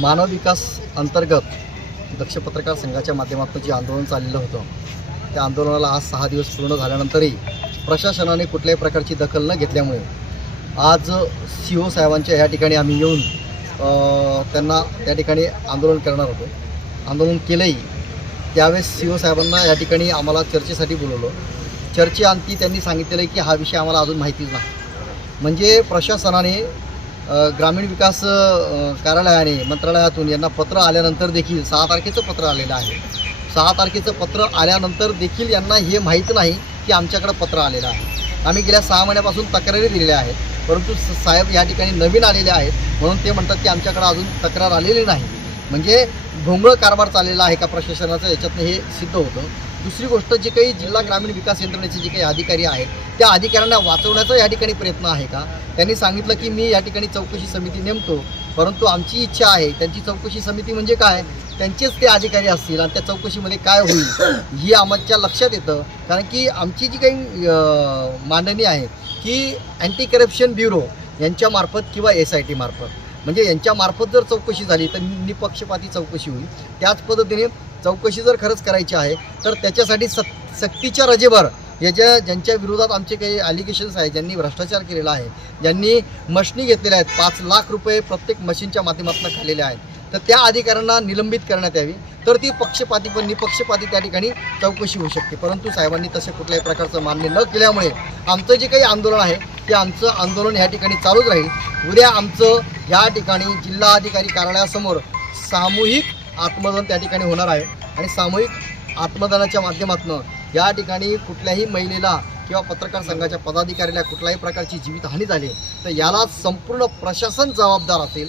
मानव विकास अंतर्गत दक्ष पत्रकार संघाच्या माध्यमातून जे आंदोलन चाललेलं होतं त्या आंदोलनाला आज 6 दिवस पूर्ण झाल्यानंतरही प्रशासनाने कुठल्याही प्रकारची दखल न घेतल्यामुळे आज CO साहेबांच्या या ठिकाणी आम्ही येऊन त्यांना त्या ठिकाणी आंदोलन करणार होतो. आंदोलन केलंही. त्यावेळेस CO साहेबांना या ठिकाणी आम्हाला चर्चेसाठी बोलवलं. चर्चेअंती त्यांनी सांगितलेलं आहे की हा विषय आम्हाला अजून माहितीच नाही. म्हणजे प्रशासनाने ग्रामीण विकास कार्यालयाने मंत्रालयातून यांना पत्र आल्यानंतर देखील 6 तारखेचं पत्र आलेलं आहे. 6 तारखेचं पत्र आल्यानंतर देखील यांना हे माहीत नाही की आमच्याकडं पत्र आलेलं आहे. आम्ही गेल्या 6 महिन्यापासून तक्रारी दिलेल्या आहेत, परंतु साहेब या ठिकाणी नवीन आलेले आहेत म्हणून ते म्हणतात की आमच्याकडं अजून तक्रार आलेली नाही. म्हणजे भोंगळ कारभार चाललेला आहे का प्रशासनाचं, याच्यातनं हे सिद्ध होतं. दुसरी गोष्ट, जे काही जिल्हा ग्रामीण विकास यंत्रणेचे जे काही अधिकारी आहेत त्या अधिकाऱ्यांना वाचवण्याचा या ठिकाणी प्रयत्न आहे का. त्यांनी सांगितलं की मी या ठिकाणी चौकशी समिती नेमतो, परंतु आमची इच्छा आहे त्यांची चौकशी समिती म्हणजे काय, त्यांचेच ते अधिकारी असतील आणि त्या चौकशीमध्ये काय होईल ही आमच्या लक्षात येतं. कारण की आमची जी काही मांडणी आहे की अँटी करप्शन ब्युरो यांच्यामार्फत किंवा SIT मार्फत, म्हणजे यांच्यामार्फत जर चौकशी झाली तर निपक्षपाती चौकशी होईल. त्याच पद्धतीने चौकशी जर खरंच करायची आहे तर त्याच्यासाठी सक्तीच्या रजेवर ज्यांच्या विरोधात आमचे काही ॲलिगेशन्स आहेत, ज्यांनी भ्रष्टाचार केलेला आहे, ज्यांनी मशिनी घेतलेल्या आहेत, 5 लाख रुपये प्रत्येक मशीनच्या माध्यमातून खाल्लेले आहेत, तर त्या अधिकाऱ्यांना निलंबित करण्यात यावी. तर ती पक्षपाती पण निपक्षपाती त्या ठिकाणी चौकशी होऊ शकते. परंतु साहेबांनी तसे कुठल्याही प्रकारचं मान्य न केल्यामुळे आमचं जे काही आंदोलन आहे ते आमचं आंदोलन ह्या ठिकाणी चालूच राहील. उद्या आमचं ह्या ठिकाणी जिल्हाधिकारी कार्यालयासमोर सामूहिक आत्मदान त्या ठिकाणी होणार आहे आणि सामूहिक आत्मदानाच्या माध्यमातून या ठिकाणी कुठल्याही महिलेला किंवा पत्रकार संघाच्या पदाधिकाऱ्याला कुठल्याही प्रकारची जीवितहानी झाली तर याला संपूर्ण प्रशासन जबाबदार असेल.